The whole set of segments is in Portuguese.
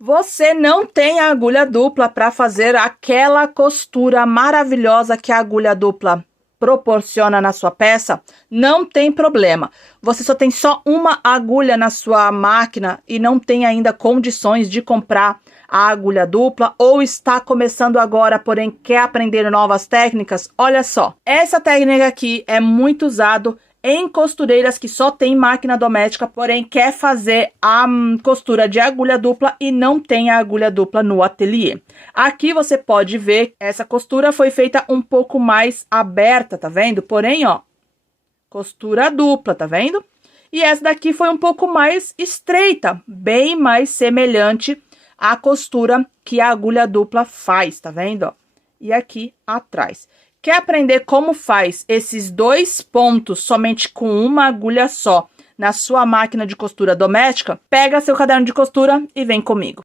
Você não tem a agulha dupla para fazer aquela costura maravilhosa que a agulha dupla proporciona na sua peça? Não tem problema. Você só uma agulha na sua máquina e não tem ainda condições de comprar a agulha dupla, ou está começando agora, porém quer aprender novas técnicas? Olha só, essa técnica aqui é muito usado em costureiras que só tem máquina doméstica, porém quer fazer a costura de agulha dupla e não tem a agulha dupla no ateliê. Aqui você pode ver, essa costura foi feita um pouco mais aberta, tá vendo? Porém, ó, costura dupla, tá vendo? E essa daqui foi um pouco mais estreita, bem mais semelhante à costura que a agulha dupla faz, tá vendo? Ó? E aqui atrás. Quer aprender como faz esses dois pontos somente com uma agulha só na sua máquina de costura doméstica? Pega seu caderno de costura e vem comigo.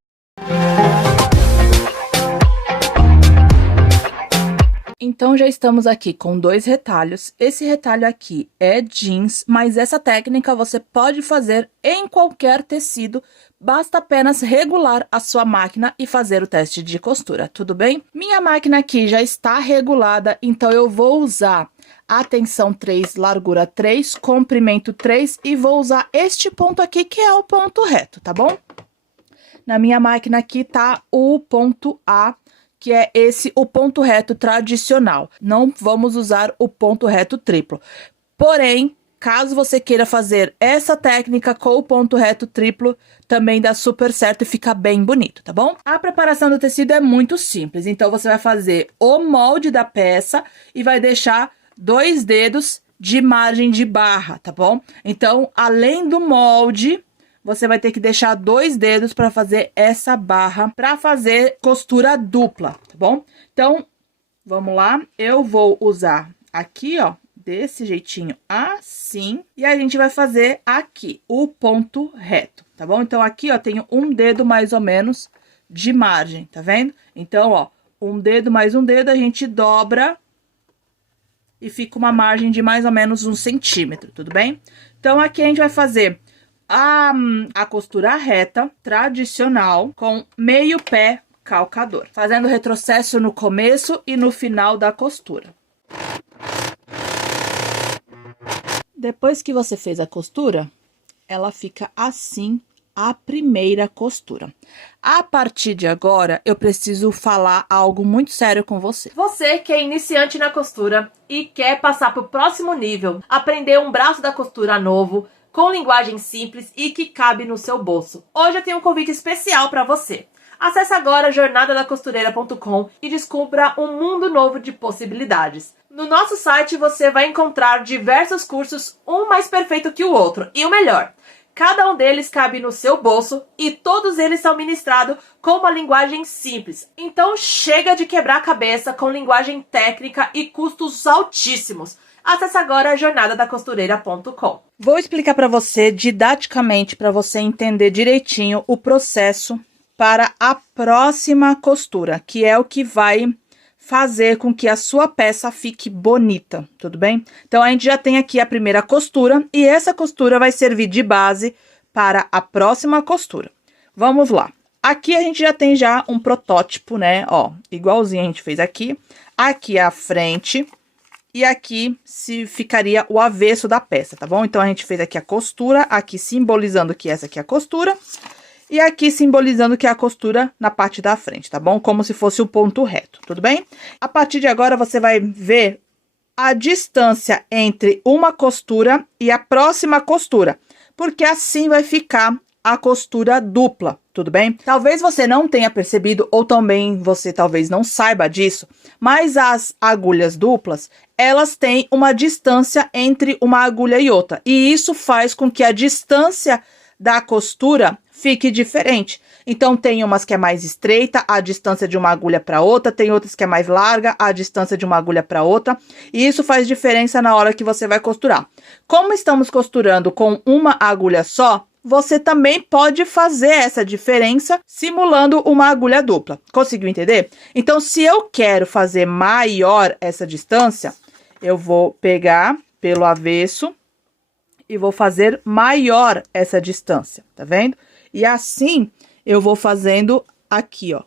Então, já estamos aqui com dois retalhos. Esse retalho aqui é jeans, mas essa técnica você pode fazer em qualquer tecido. Basta apenas regular a sua máquina e fazer o teste de costura, tudo bem? Minha máquina aqui já está regulada, então eu vou usar a tensão 3, largura 3, comprimento 3 e vou usar este ponto aqui, que é o ponto reto, tá bom? Na minha máquina aqui tá o ponto A, que é o ponto reto tradicional. Não vamos usar o ponto reto triplo. Porém, caso você queira fazer essa técnica com o ponto reto triplo, também dá super certo e fica bem bonito, tá bom? A preparação do tecido é muito simples. Então, você vai fazer o molde da peça e vai deixar 2 dedos de margem de barra, tá bom? Então, além do molde, você vai ter que deixar 2 dedos para fazer essa barra, para fazer costura dupla, tá bom? Então, vamos lá. Eu vou usar aqui, ó, desse jeitinho assim, e a gente vai fazer aqui o ponto reto, tá bom? Então, aqui, ó, tenho um dedo mais ou menos de margem, tá vendo? Então, ó, um dedo mais um dedo, a gente dobra e fica uma margem de mais ou menos 1 centímetro, tudo bem? Então, aqui a gente vai fazer a costura reta tradicional com meio pé calcador, fazendo retrocesso no começo e no final da costura. Depois que você fez a costura, ela fica assim, a primeira costura. A partir de agora, eu preciso falar algo muito sério com você. Você que é iniciante na costura e quer passar para o próximo nível, aprender um braço da costura novo, com linguagem simples e que cabe no seu bolso. Hoje eu tenho um convite especial para você. Acesse agora jornadadacostureira.com e descubra um mundo novo de possibilidades. No nosso site você vai encontrar diversos cursos, um mais perfeito que o outro. E o melhor, cada um deles cabe no seu bolso e todos eles são ministrados com uma linguagem simples. Então chega de quebrar a cabeça com linguagem técnica e custos altíssimos. Acesse agora jornadadacostureira.com. Vou explicar para você didaticamente, para você entender direitinho o processo para a próxima costura, que é o que vai fazer com que a sua peça fique bonita, tudo bem? Então, a gente já tem aqui a primeira costura e essa costura vai servir de base para a próxima costura. Vamos lá. Aqui a gente já tem um protótipo, né? Ó, igualzinho a gente fez aqui. Aqui é a frente. E aqui ficaria o avesso da peça, tá bom? Então, a gente fez aqui a costura, aqui simbolizando que essa aqui é a costura, e aqui simbolizando que é a costura na parte da frente, tá bom? Como se fosse o ponto reto, tudo bem? A partir de agora, você vai ver a distância entre uma costura e a próxima costura, porque assim vai ficar a costura dupla, tudo bem? Talvez você não tenha percebido, ou também você talvez não saiba disso, mas as agulhas duplas, elas têm uma distância entre uma agulha e outra, e isso faz com que a distância da costura fique diferente. Então, tem umas que é mais estreita, a distância de uma agulha para outra, tem outras que é mais larga, a distância de uma agulha para outra, e isso faz diferença na hora que você vai costurar. Como estamos costurando com uma agulha só, você também pode fazer essa diferença simulando uma agulha dupla. Conseguiu entender? Então, se eu quero fazer maior essa distância, eu vou pegar pelo avesso e vou fazer maior essa distância, tá vendo? E assim, eu vou fazendo aqui, ó.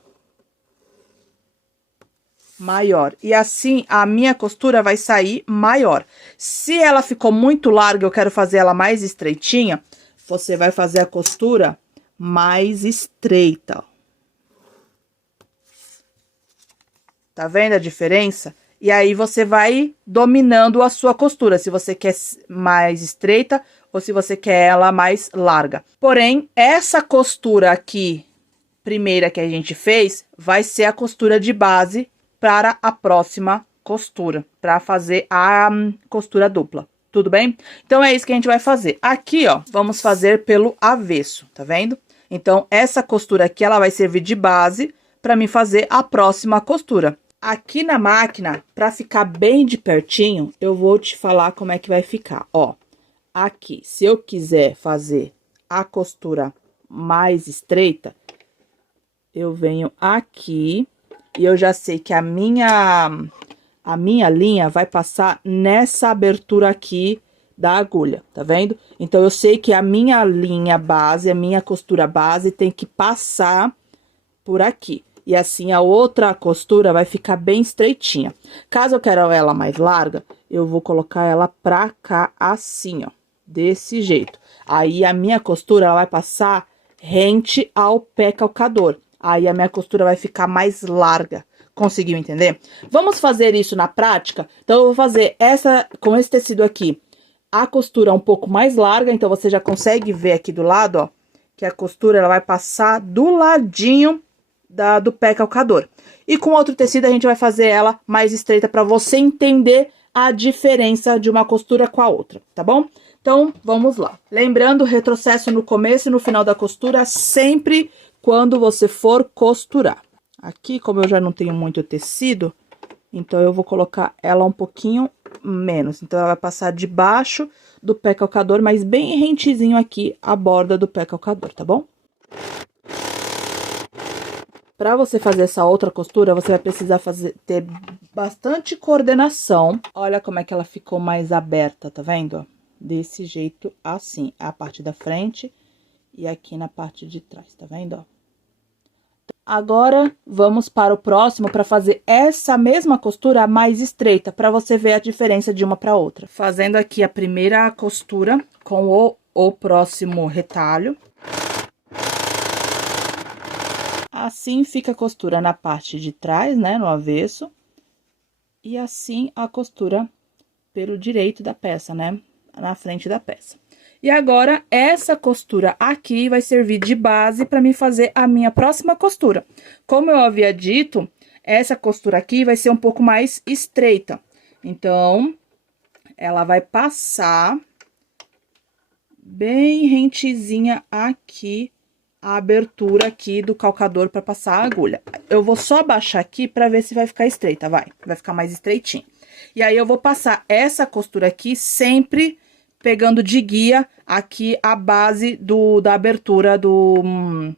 Maior. E assim, a minha costura vai sair maior. Se ela ficou muito larga, eu quero fazer ela mais estreitinha, você vai fazer a costura mais estreita, ó. Tá vendo a diferença? E aí, você vai dominando a sua costura, se você quer mais estreita ou se você quer ela mais larga. Porém, essa costura aqui, primeira que a gente fez, vai ser a costura de base para a próxima costura, para fazer a costura dupla, tudo bem? Então, é isso que a gente vai fazer. Aqui, ó, vamos fazer pelo avesso, tá vendo? Então, essa costura aqui, ela vai servir de base para mim fazer a próxima costura. Aqui na máquina, para ficar bem de pertinho, eu vou te falar como é que vai ficar, ó. Aqui, se eu quiser fazer a costura mais estreita, eu venho aqui e eu já sei que a minha linha vai passar nessa abertura aqui da agulha, tá vendo? Então, eu sei que a minha linha base, a minha costura base tem que passar por aqui. E assim, a outra costura vai ficar bem estreitinha. Caso eu quero ela mais larga, eu vou colocar ela pra cá assim, ó. Desse jeito. Aí, a minha costura, ela vai passar rente ao pé calcador. Aí, a minha costura vai ficar mais larga. Conseguiu entender? Vamos fazer isso na prática? Então, eu vou fazer essa, com esse tecido aqui, a costura um pouco mais larga. Então, você já consegue ver aqui do lado, ó, que a costura, ela vai passar do ladinho do pé calcador. E com outro tecido, a gente vai fazer ela mais estreita para você entender a diferença de uma costura com a outra, tá bom? Então, vamos lá. Lembrando, retrocesso no começo e no final da costura, sempre quando você for costurar. Aqui, como eu já não tenho muito tecido, então, eu vou colocar ela um pouquinho menos. Então, ela vai passar debaixo do pé calcador, mas bem rentezinho aqui, a borda do pé calcador, tá bom? Para você fazer essa outra costura, você vai precisar ter bastante coordenação. Olha como é que ela ficou mais aberta, tá vendo? Desse jeito, assim, a parte da frente e aqui na parte de trás, tá vendo? Agora, vamos para o próximo para fazer essa mesma costura mais estreita, para você ver a diferença de uma para outra. Fazendo aqui a primeira costura com o próximo retalho. Assim, fica a costura na parte de trás, né, no avesso. E assim, a costura pelo direito da peça, né, na frente da peça. E agora, essa costura aqui vai servir de base para mim fazer a minha próxima costura. Como eu havia dito, essa costura aqui vai ser um pouco mais estreita. Então, ela vai passar bem rentezinha aqui, a abertura aqui do calcador para passar a agulha. Eu vou só abaixar aqui para ver se vai ficar estreita, vai ficar mais estreitinho. E aí, eu vou passar essa costura aqui sempre pegando de guia aqui a base da abertura do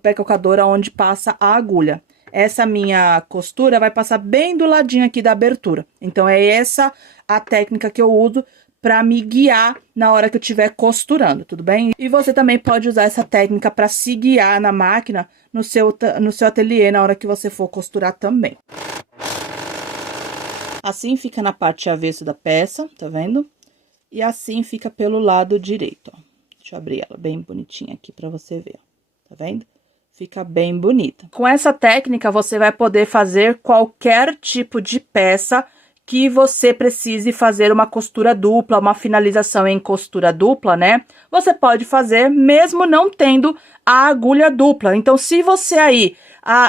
pé calcador onde passa a agulha. Essa minha costura vai passar bem do ladinho aqui da abertura. Então, é essa a técnica que eu uso para me guiar na hora que eu estiver costurando, tudo bem? E você também pode usar essa técnica para se guiar na máquina, no seu ateliê, na hora que você for costurar também. Assim fica na parte avesso da peça, tá vendo? E assim fica pelo lado direito, ó. Deixa eu abrir ela bem bonitinha aqui para você ver, ó. Tá vendo? Fica bem bonita. Com essa técnica, você vai poder fazer qualquer tipo de peça que você precise fazer uma costura dupla, uma finalização em costura dupla, né? Você pode fazer mesmo não tendo a agulha dupla. Então, se você aí,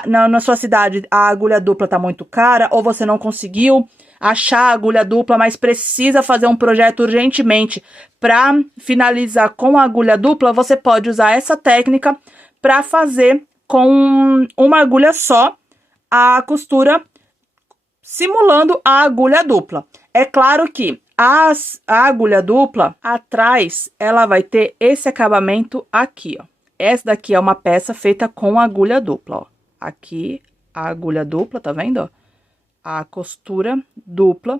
na sua cidade, a agulha dupla tá muito cara, ou você não conseguiu achar a agulha dupla, mas precisa fazer um projeto urgentemente para finalizar com a agulha dupla, você pode usar essa técnica para fazer com uma agulha só a costura simulando a agulha dupla. É claro que a agulha dupla, atrás, ela vai ter esse acabamento aqui, ó. Essa daqui é uma peça feita com agulha dupla, ó. Aqui, a agulha dupla, tá vendo, ó? A costura dupla.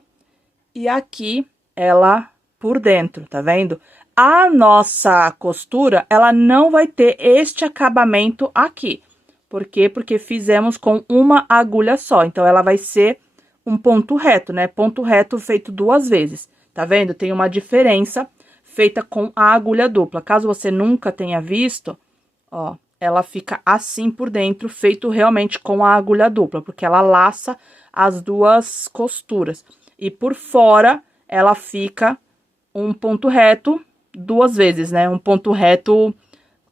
E aqui, ela por dentro, tá vendo? a nossa costura, ela não vai ter este acabamento aqui. Por quê? Porque fizemos com uma agulha só, então ela vai ser um ponto reto, né? Ponto reto feito 2 vezes, tá vendo? Tem uma diferença feita com a agulha dupla. Caso você nunca tenha visto, ó, ela fica assim por dentro, feito realmente com a agulha dupla, porque ela laça as 2 costuras. E por fora, ela fica um ponto reto 2 vezes, né? Um ponto reto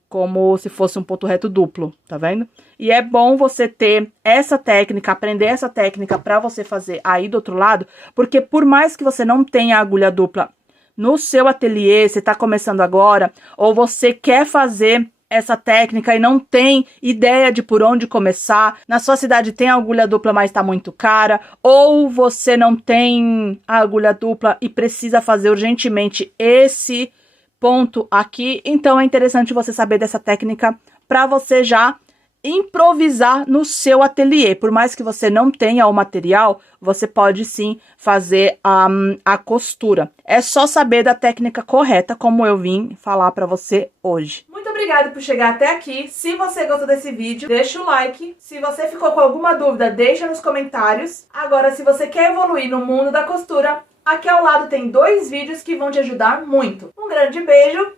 como se fosse um ponto reto duplo, tá vendo? E é bom você ter essa técnica, aprender essa técnica pra você fazer aí do outro lado, porque por mais que você não tenha agulha dupla no seu ateliê, você tá começando agora, ou você quer fazer essa técnica e não tem ideia de por onde começar, na sua cidade tem agulha dupla, mas tá muito cara, ou você não tem a agulha dupla e precisa fazer urgentemente esse ponto aqui, então é interessante você saber dessa técnica para você já improvisar no seu ateliê. Por mais que você não tenha o material, você pode sim fazer a costura. É só saber da técnica correta, como eu vim falar para você hoje. Muito obrigada por chegar até aqui. Se você gostou desse vídeo, deixa o like. Se você ficou com alguma dúvida, deixa nos comentários. Agora, se você quer evoluir no mundo da costura, aqui ao lado tem 2 vídeos que vão te ajudar muito. Um grande beijo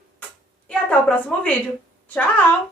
e até o próximo vídeo. Tchau!